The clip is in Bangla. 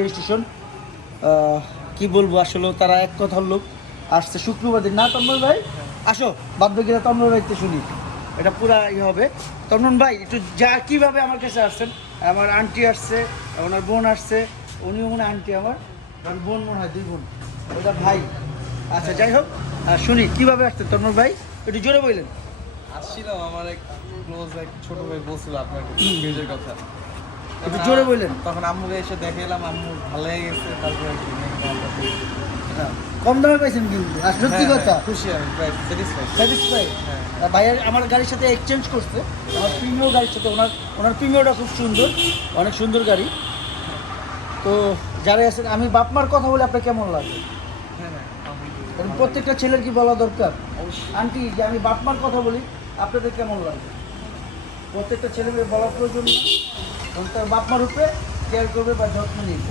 রেজিস্ট্রেশন কি বলবো আসলে তারা এক কথার লোক আসছে শুক্রবার দিন না তন্ময় ভাই আসো বাদ বাকিরা তন্ময় ভাইতে শুনি এটা পুরা হবে তন্মন ভাই একটু যা কীভাবে আমার কাছে আসছেন আমার আন্টি আসছে ওনার বোন আসছে উনিও মনে আন্টি আমার কারণ বোন মনে হয় 2 বোন ওটা ভাই আচ্ছা যাই হোক শুনি কীভাবে আসছেন তন্ময় ভাই একটু জোরে বললেন। আসছিলাম আমার এক ক্লোজ এক ছোট ভাই বলছিল আপনার পেজের কথা একটু জোরে বললেন। তখন আম্মুকে এসে দেখে এলাম আম্মু ভালো লেগে গেছে তারপরে কম দামে পাইছেন কিন্তু আর সত্যি কথা খুশি আমি স্যাটিসফাইড স্যাটিসফাই ভাইয়ের আমার গাড়ির সাথে এক্সচেঞ্জ করছে আমার প্রিমিও গাড়ির সাথে ওনার প্রিমিওটা খুব সুন্দর অনেক সুন্দর গাড়ি তো যারা আছেন আমি বাপমার কথা বলে আপনার কেমন লাগে কারণ প্রত্যেকটা ছেলের কি বলা দরকার আন্টি যে আমি বাপমার কথা বলি আপনাদের কেমন লাগে প্রত্যেকটা ছেলে মেয়ে বলা প্রয়োজন না কারণ তার বাপমার উপরে কেয়ার করবে বা যত্ন নিবে।